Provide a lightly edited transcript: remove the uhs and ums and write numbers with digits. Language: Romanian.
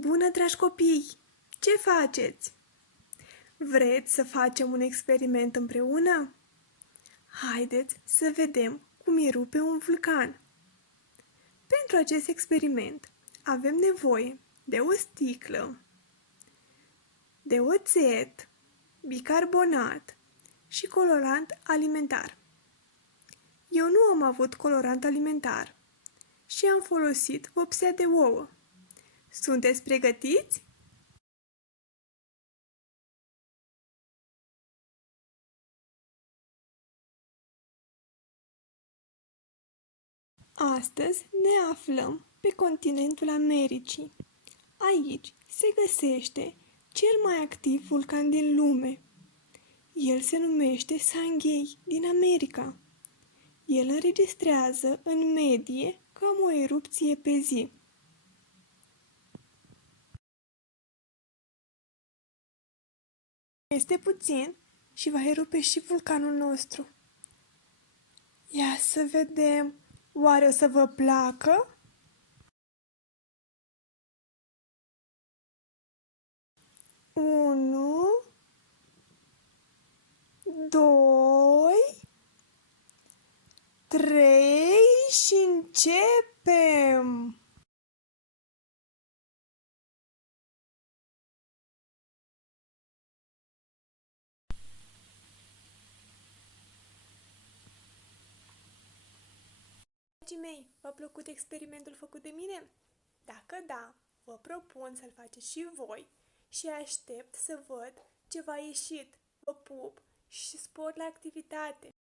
Bună, dragi copii! Ce faceți? Vreți să facem un experiment împreună? Haideți să vedem cum erupe un vulcan. Pentru acest experiment avem nevoie de o sticlă, de oțet, bicarbonat și colorant alimentar. Eu nu am avut colorant alimentar și am folosit vopsea de ouă. Sunteți pregătiți? Astăzi ne aflăm pe continentul Americii. Aici se găsește cel mai activ vulcan din lume. El se numește Sangay din America. El înregistrează în medie cam o erupție pe zi. Este puțin și va erupe și vulcanul nostru. Ia să vedem, oare o să vă placă? Unu, doi, trei și începem! Dragii mei, v-a plăcut experimentul făcut de mine? Dacă da, vă propun să-l faceți și voi și aștept să văd ce v-a ieșit. Vă pup și spor la activitate!